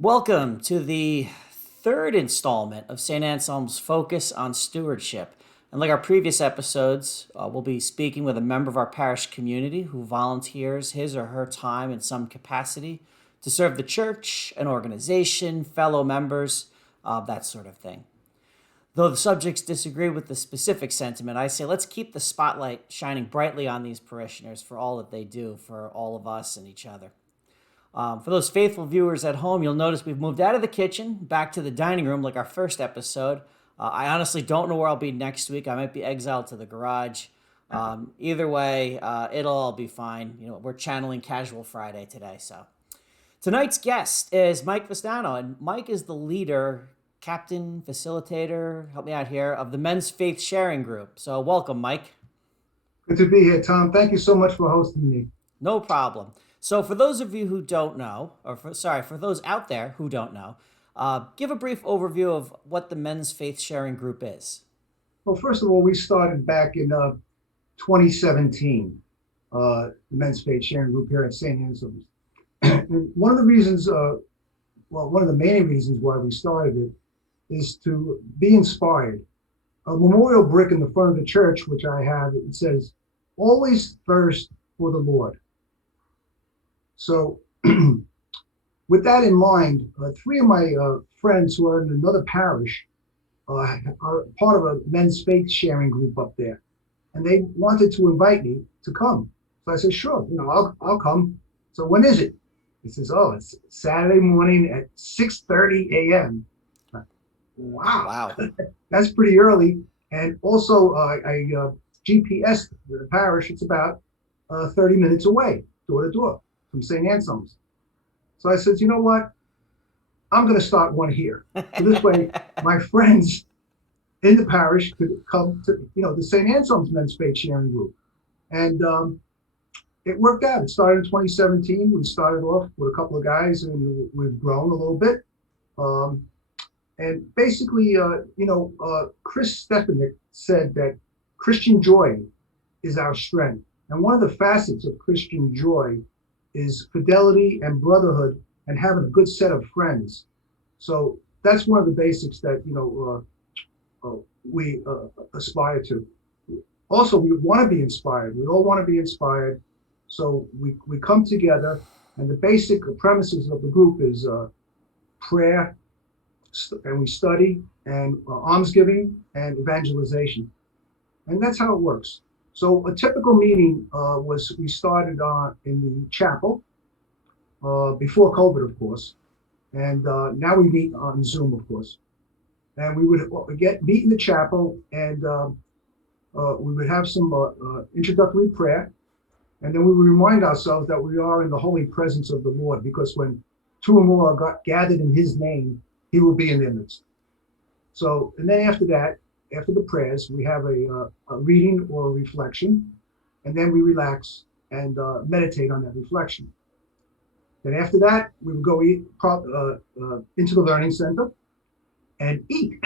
Welcome to the third installment of St. Anselm's Focus on Stewardship. And like our previous episodes, we'll be speaking with a member of our parish community who volunteers his or her time in some capacity to serve the church, an organization, fellow members, that sort of thing. Though the subjects disagree with the specific sentiment, I say let's keep the spotlight shining brightly on these parishioners for all that they do for all of us and each other. For those faithful viewers at home, you'll notice we've moved out of the kitchen back to the dining room like our first episode. I honestly don't know where I'll be next week. I might be exiled to the garage. Either way, it'll all be fine. You know, we're channeling Casual Friday today. So tonight's guest is Mike Vistano, and Mike is the leader, captain, facilitator, help me out here, of the Men's Faith Sharing Group. So welcome, Mike. Good to be here, Tom. Thank you so much for hosting me. No problem. So, for those of you who don't know, for those out there who don't know, give a brief overview of what the Men's Faith Sharing Group is. Well, first of all, we started back in 2017, the Men's Faith Sharing Group here at St. Anselm's. And one of the reasons, one of the main reasons why we started it is to be inspired. A memorial brick in the front of the church, which I have, it says, "Always thirst for the Lord." So with that in mind, three of my friends who are in another parish are part of a men's faith sharing group up there. And they wanted to invite me to come. So I said, sure, I'll come. So when is it? He says, oh, it's Saturday morning at 6:30 a.m. Wow. That's pretty early. And also I GPS the parish, it's about 30 minutes away, door to door, from St. Anselm's. So I said, you know what? I'm going to start one here. So this way, my friends in the parish could come to, the St. Anselm's Men's Faith Sharing Group. And it worked out. It started in 2017. We started off with a couple of guys, and we've grown a little bit. And basically, Chris Stefanik said that Christian joy is our strength. And one of the facets of Christian joy is fidelity and brotherhood and having a good set of friends. So that's one of the basics that we aspire to. Also, we want to be inspired. We all want to be inspired. So we come together, and the basic premises of the group is prayer, and we study, and almsgiving and evangelization. And that's how it works. So a typical meeting was we started in the chapel before COVID, of course, and now we meet on Zoom, of course. And we would meet in the chapel, and we would have some introductory prayer, and then we would remind ourselves that we are in the holy presence of the Lord, because when two or more are gathered in His name, He will be in their midst. So, and then after that, after the prayers, we have a reading or a reflection, and then we relax and meditate on that reflection. Then after that, we would go eat into the learning center and eat.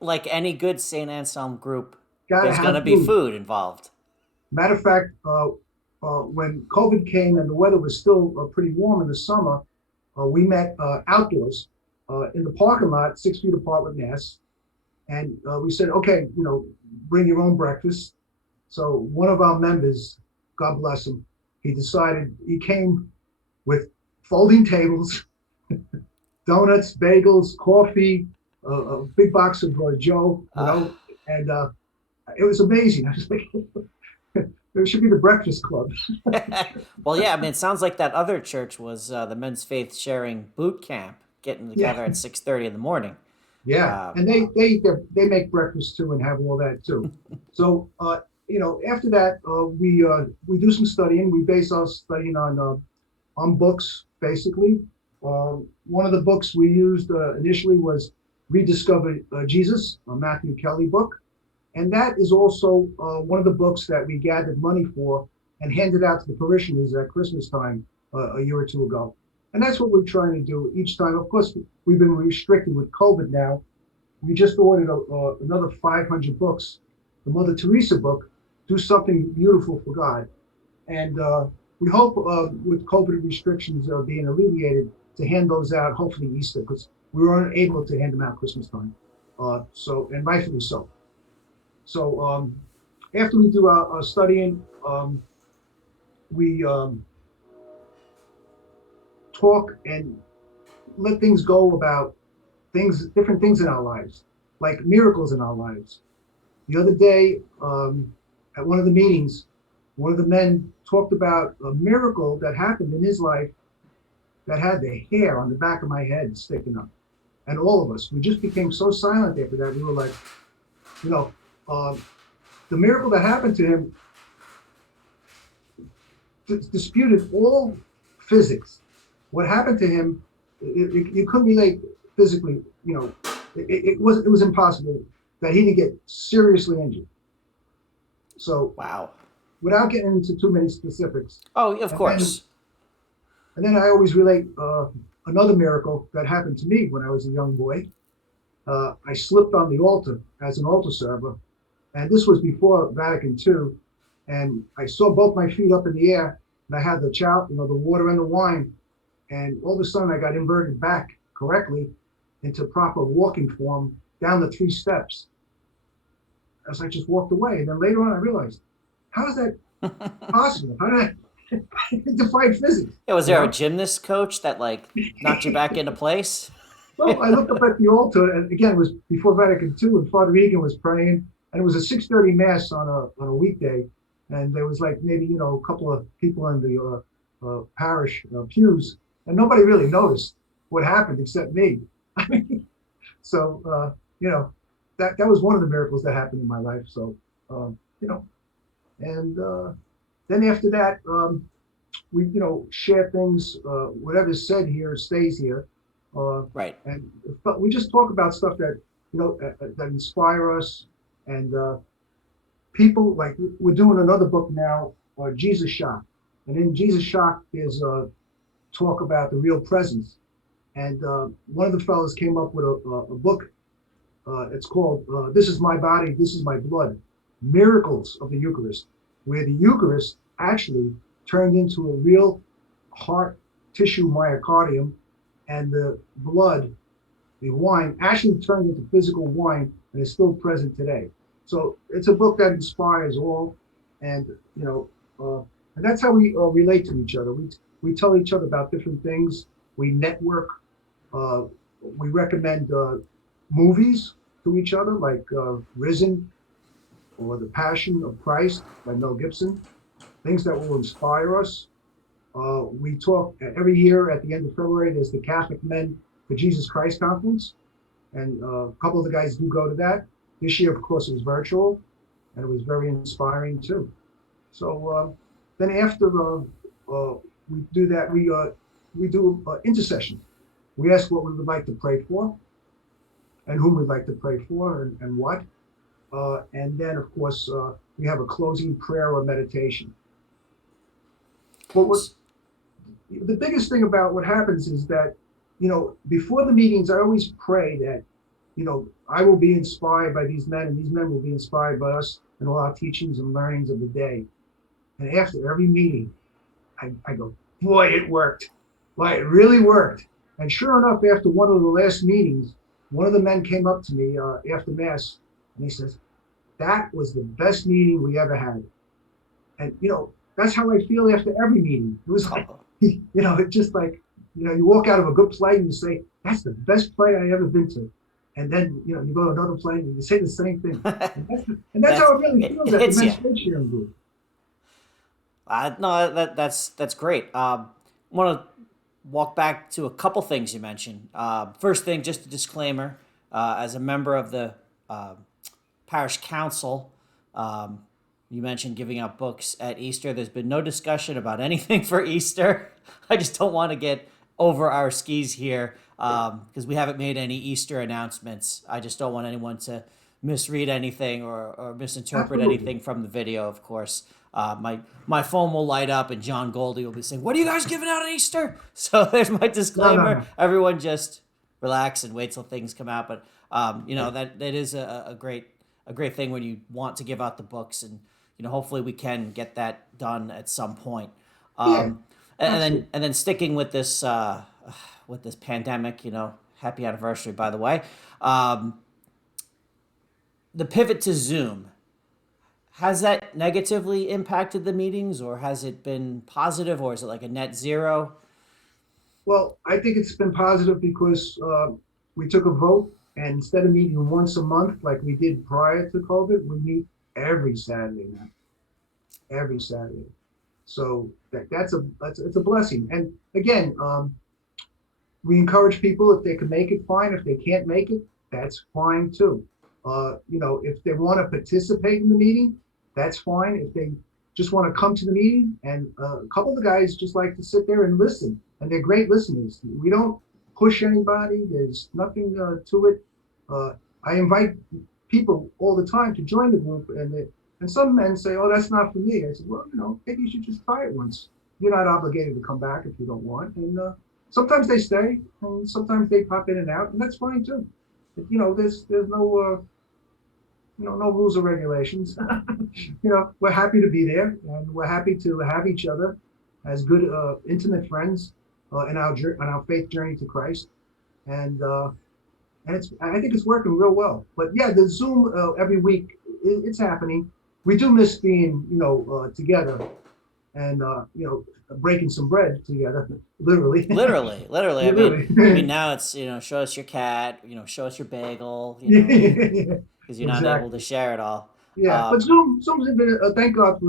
Like any good St. Anselm group, there's going to be food involved. Matter of fact, when COVID came and the weather was still pretty warm in the summer, we met outdoors in the parking lot, 6 feet apart with masks. And we said, okay, bring your own breakfast. So one of our members, God bless him, he came with folding tables, donuts, bagels, coffee, a big box of Joe, and it was amazing. I was like, there should be the breakfast club. Well, yeah, I mean, it sounds like that other church was the Men's Faith Sharing Boot Camp, getting together at 6:30 in the morning. Yeah, and they make breakfast too and have all that too. So after that we do some studying. We base our studying on books basically. One of the books we used initially was Rediscover Jesus, a Matthew Kelly book, and that is also one of the books that we gathered money for and handed out to the parishioners at Christmas time a year or two ago. And that's what we're trying to do each time. Of course, we've been restricted with COVID now. We just ordered another 500 books, the Mother Teresa book, Do Something Beautiful for God. And we hope with COVID restrictions being alleviated to hand those out, hopefully Easter, because we weren't able to hand them out Christmas time. So, and rightfully so. So after we do our studying, we talk and let things go about things, different things in our lives, like miracles in our lives. The other day, at one of the meetings, one of the men talked about a miracle that happened in his life that had the hair on the back of my head sticking up. And all of us, we just became so silent after that. We were like, you know, uh, the miracle that happened to him disputed all physics. What happened to him, you couldn't relate physically. It was impossible that he didn't get seriously injured. So, Wow. without getting into too many specifics, Oh, of and then course. I always relate another miracle that happened to me when I was a young boy. I slipped on the altar as an altar server, and this was before Vatican II. And I saw both my feet up in the air, and I had the the water and the wine, and all of a sudden I got inverted back correctly into proper walking form down the 3 steps as I just walked away. And then later on I realized, how is that possible? How did I defy physics? Yeah, was You there a know? gymnast coach that like knocked you back into place? Well, I looked up at the altar, and again, it was before Vatican II, and Father Egan was praying, and it was a 6:30 mass on a weekday, and there was like maybe a couple of people in the parish pews, and nobody really noticed what happened except me. I mean, so you know, that was one of the miracles that happened in my life. So and then after that, we share things. Whatever's said here stays here, uh, Right. and but we just talk about stuff that that inspire us, and people like we're doing another book now, Jesus Shock, and in Jesus Shock there's talk about the real presence, and one of the fellows came up with a book. It's called "This Is My Body, This Is My Blood: Miracles of the Eucharist," where the Eucharist actually turned into a real heart tissue myocardium, and the blood, the wine, actually turned into physical wine and is still present today. So it's a book that inspires all, and and that's how we relate to each other. We tell each other about different things. We network. Uh, we recommend movies to each other, like Risen or The Passion of Christ by Mel Gibson. Things that will inspire us. We talk every year at the end of February. There's the Catholic Men for Jesus Christ conference, and a couple of the guys do go to that. This year, of course, it was virtual, and it was very inspiring too. So then after we do that, we do intercession. We ask what we would like to pray for, and whom we'd like to pray for, and what. And then, of course, we have a closing prayer or meditation. But what the biggest thing about what happens is that, before the meetings, I always pray that, I will be inspired by these men, and these men will be inspired by us and all our teachings and learnings of the day. And after every meeting, I go, boy, it worked. Boy, it really worked. And sure enough, after one of the last meetings, one of the men came up to me after Mass, and he says, that was the best meeting we ever had. And, that's how I feel after every meeting. It was like, Oh, it's just like, you walk out of a good play and you say, that's the best play I ever been to. And then, you go to another play and you say the same thing. And that's how it really it feels at the hits you. men's faith sharing group. No, that's great. I want to walk back to a couple things you mentioned. First thing, just a disclaimer: as a member of the uh, parish council, um, you mentioned giving out books at Easter. There's been no discussion about anything for Easter. I just don't want to get over our skis here because we haven't made any Easter announcements. I just don't want anyone to misread anything or misinterpret Absolutely. anything from the video, of course. My phone will light up and John Goldie will be saying, "What are you guys giving out on Easter?" So there's my No, no, disclaimer. no. Everyone just relax and wait till things come out. But that is a great thing when you want to give out the books, and hopefully we can get that done at some point. Yeah, Um, absolutely. and then sticking with this pandemic, happy anniversary, by the way. Um, the pivot to Zoom, has that negatively impacted the meetings, or has it been positive, or is it like a net zero? Well, I think it's been positive because we took a vote, and instead of meeting once a month like we did prior to COVID, we meet every Saturday now, every Saturday. So that's it's a blessing. And again, we encourage people if they can make it, fine. If they can't make it, that's fine too. If they want to participate in the meeting, that's fine. If they just want to come to the meeting, and a couple of the guys just like to sit there and listen, and they're great listeners. We don't push anybody. There's nothing to it. Uh, I invite people all the time to join the group, and some men say, "Oh, that's not for me." I said, "Well, maybe you should just try it once. You're not obligated to come back if you don't want." And sometimes they stay, and sometimes they pop in and out, and that's fine too. There's no no rules or regulations. We're happy to be there, and we're happy to have each other as good intimate friends in our faith journey to Christ, and I think it's working real well. But yeah, the Zoom every week, it's happening. We do miss being together, and breaking some bread together, literally. Literally, literally. I mean, Literally. now it's show us your cat, show us your bagel, Yeah, because you're not able to exactly. share it all. Yeah, but Um, Zoom's been thank God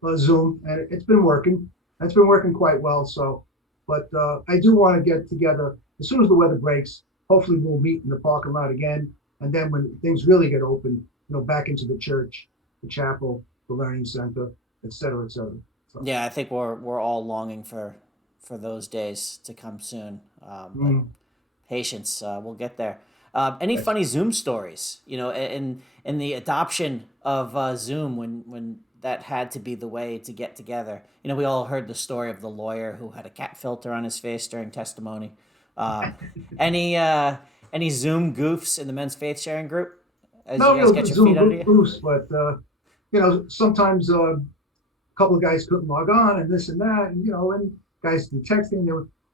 for Zoom, and it's been working. It's been working quite well. So, but I do want to get together as soon as the weather breaks. Hopefully, we'll meet in the parking lot again, and then when things really get open, back into the church, the chapel, the learning center, et cetera, et cetera. So, yeah, I think we're all longing for those days to come soon. But mm, patience, we'll get there. Any yes. funny Zoom stories? In the adoption of Zoom, when that had to be the way to get together. We all heard the story of the lawyer who had a cat filter on his face during testimony. Um, any uh, any Zoom goofs in the men's faith sharing group as you No guys real get your Zoom feet under you? boost, but sometimes couple of guys couldn't log on and this and that, and guys been texting.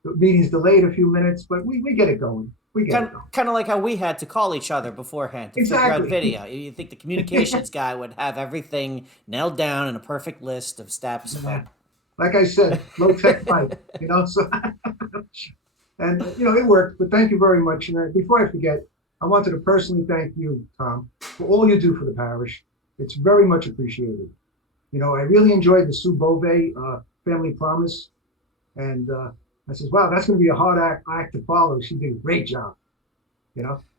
The meeting's delayed a few minutes, but we get it going. We get Kind it going. kind of like how we had to call each other beforehand to figure out Exactly. video. You think the communications guy would have everything nailed down in a perfect list of steps, Yeah. but Like I said, low tech life, So and it worked. But thank you very much. And before I forget, I wanted to personally thank you, Tom, for all you do for the parish. It's very much appreciated. I really enjoyed the Sue Bove Family Promise, and I says, wow, that's going to be a hard act to follow. She did a great job.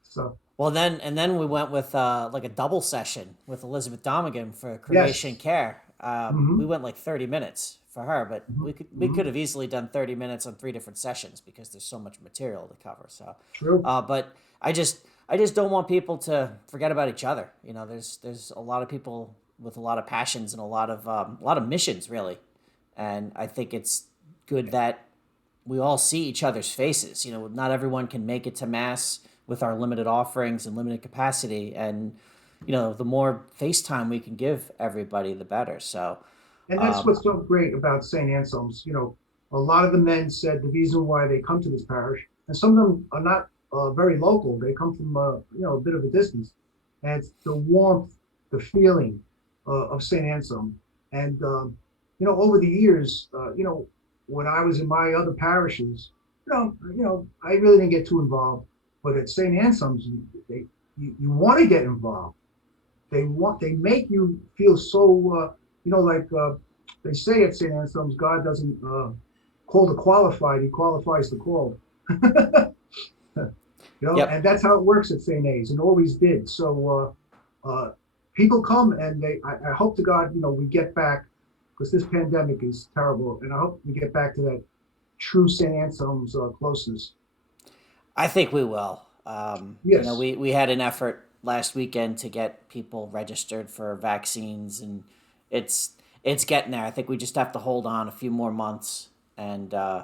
So well, then we went with like a double session with Elizabeth Domigan for creation yes. care. We Hmm. went like 30 minutes for her, but Hmm. we could Hmm. have easily done 30 minutes on three different sessions because there's so much material to cover. So, True. but I just don't want people to forget about each other. There's a lot of people with a lot of passions and a lot of missions really, and I think it's good that we all see each other's faces. Not everyone can make it to mass with our limited offerings and limited capacity, and the more FaceTime we can give everybody, the better. So, And that's um, what's so great about St. Anselm's. A lot of the men said the reason why they come to this parish, and some of them are not very local. They come from a bit of a distance, and it's the warmth, the feeling of St. Anselm. And over the years, when I was in my other parishes, I really didn't get too involved. But at St. Anselm's, you want to get involved. They make you feel so like they say at St. Anselm's, God doesn't call the qualified, he qualifies the called. yep. And that's how it works at St. A's and always did. So people come, and I hope to God, we get back, because this pandemic is terrible, and I hope we get back to that true St. Anselm's closeness. I think we will. Yes, We had an effort last weekend to get people registered for vaccines, and it's it's getting there. I think we just have to hold on a few more months, and I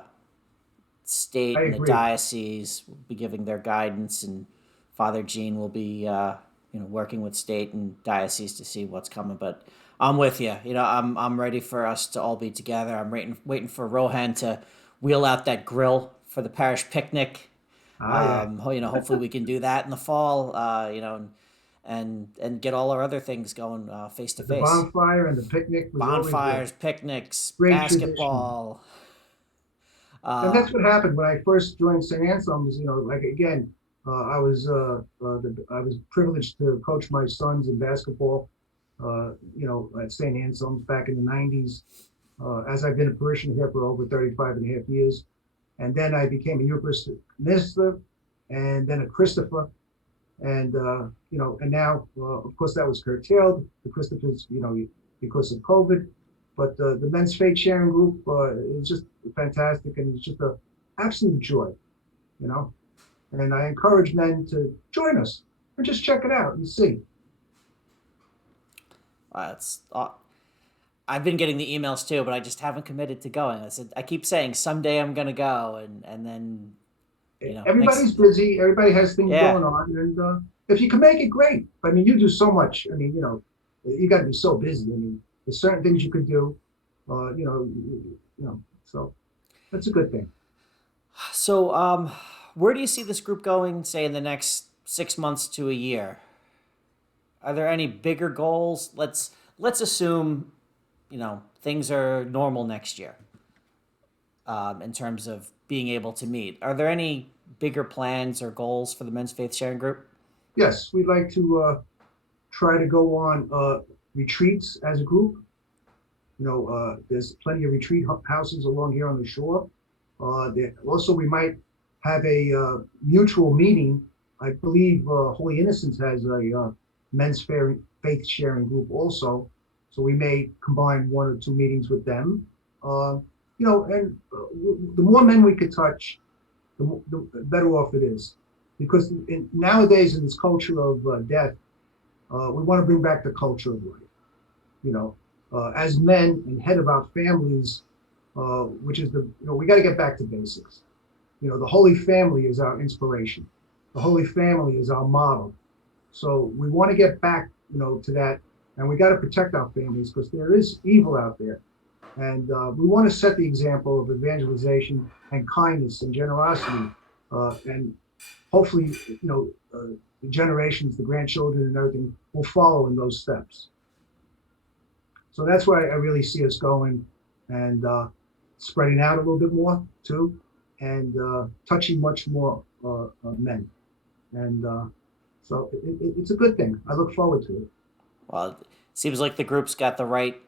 state and the agree. diocese will be giving their guidance, and Father Gene will be working with state and diocese to see what's coming. But I'm with you. I'm ready for us to all be together. I'm waiting for Rohan to wheel out that grill for the parish picnic. Ah, yeah. Hopefully we can do that in the fall. And get all our other things going face to The face. bonfire and the picnic was always a Bonfires, picnics, great tradition. basketball. And that's Um, what happened when I first joined St. Anselm's. Like again, I was privileged to coach my sons in basketball. At St. Anselm's back in the '90s. As I've been a parishioner here for over 35 and a half years, and then I became a Eucharistic minister, and then a Christopher, and now, of course, that was curtailed. The Christophers, because of COVID. But the men's faith sharing group is just fantastic, and it's just a absolute joy, you know. And I encourage men to join us or just check it out and see. it's I've been getting the emails too, but I just haven't committed to going. I keep saying someday I'm gonna go, and then next. Everybody's busy. Everybody has things Yeah. going on, and if you can make it, great. I mean, you do so much. I mean, you got to be so busy. I mean, there's certain things you could do. So that's a good thing. So, where do you see this group going, say, in the next 6 months to a year? Are there any bigger goals? Let's assume, things are normal next year, in terms of being able to meet. Are there any bigger plans or goals for the Men's Faith Sharing Group? Yes, we'd like to try to go on retreats as a group. There's plenty of retreat houses along here on the shore. Also, we might have a mutual meeting. I believe Holy Innocents has a men's faith sharing group also. So we may combine one or two meetings with them. And the more men we could touch, the better off it is. Because nowadays in this culture of death, we want to bring back the culture of life. You know, as men and head of our families, which is we got to get back to basics. The Holy Family is our inspiration. The Holy Family is our model. So we want to get back, to that, and we got to protect our families because there is evil out there, and we want to set the example of evangelization and kindness and generosity, and hopefully, the generations, the grandchildren, and everything will follow in those steps. So that's where I really see us going, and spreading out a little bit more too, and touching much more men. And so it's a good thing. I look forward to it. Well, it seems like the group's got the right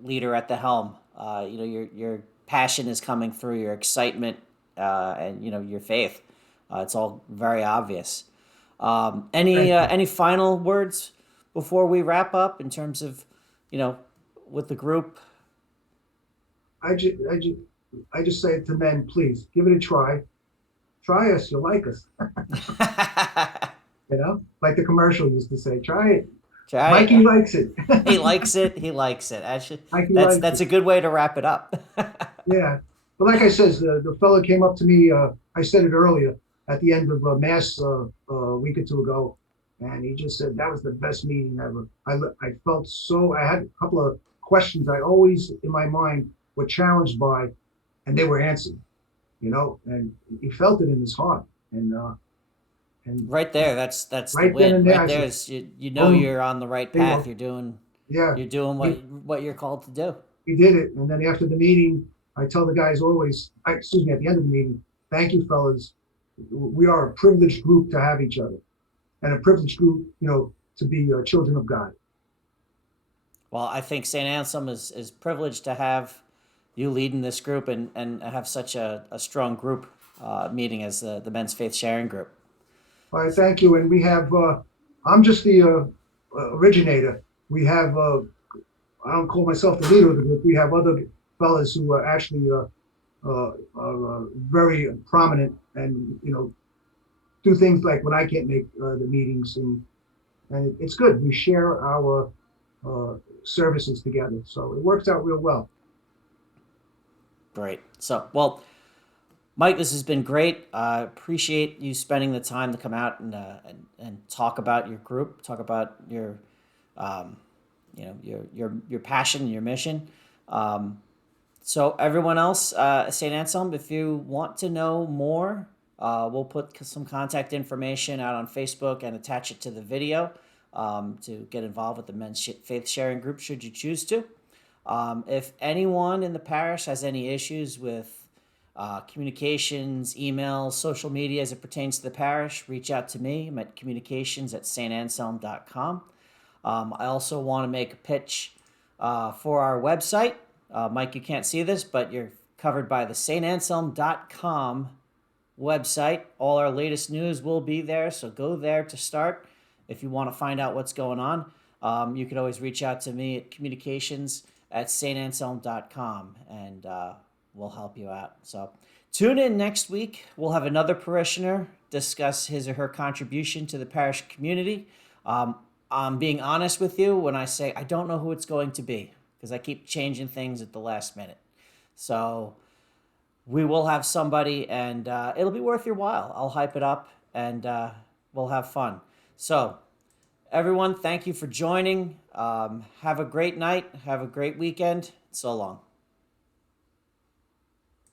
leader at the helm. Your passion is coming through, your excitement, and your faith. It's all very obvious. Any Thank you. any final words before we wrap up in terms of, you know, with the group? I just, I just, I just say to men, please give it a try. Try us, you'll like us. Like the commercial used to say, try it. Try Mikey it. likes it. He likes it. He likes it. Actually, Mikey that's likes that's it. a good way to wrap it up. Yeah. But like I said, the fellow came up to me. I said it earlier at the end of mass a week or two ago, and he just said that was the best meeting ever. I felt so. I had a couple of questions I always in my mind were challenged by, and they were answered. And he felt it in his heart, and Right there, that's the right then win. and there, Right I there said, is you know "Boom, you're on the right path. bingo, You're yeah." doing what He, what you're called to do. he did it, and then after the meeting, I tell the guys always, excuse me, at the end of the meeting, thank you, fellas. We are a privileged group to have each other, and a privileged group, to be children of God. Well, I think St. Anselm is privileged to have you leading this group and have such a strong group meeting as the Men's Faith Sharing Group. All right, thank you. And we have, I'm just the originator. We have, I don't call myself the leader of the group. We have other fellas who are actually are very prominent and, do things like when I can't make the meetings. And it's good. We share our services together. So it works out real well. Great. So, well, Mike, this has been great. I appreciate you spending the time to come out and talk about your group, talk about your um, your passion and your mission. So everyone else, St. Anselm, if you want to know more, we'll put some contact information out on Facebook and attach it to the video to get involved with the men's faith sharing group should you choose to. If anyone in the parish has any issues with communications, emails, social media as it pertains to the parish, reach out to me. I'm at communications@stanselm.com. I also want to make a pitch for our website. Mike, you can't see this, but you're covered by the stanselm.com website. All our latest news will be there, so go there to start. If you want to find out what's going on, you can always reach out to me at communications@stanselm.com, and we'll help you out. So tune in next week. We'll have another parishioner discuss his or her contribution to the parish community. I'm being honest with you when I say I don't know who it's going to be because I keep changing things at the last minute. So we will have somebody, and it'll be worth your while. I'll hype it up, and we'll have fun. So everyone, thank you for joining. Have a great night. Have a great weekend. So long.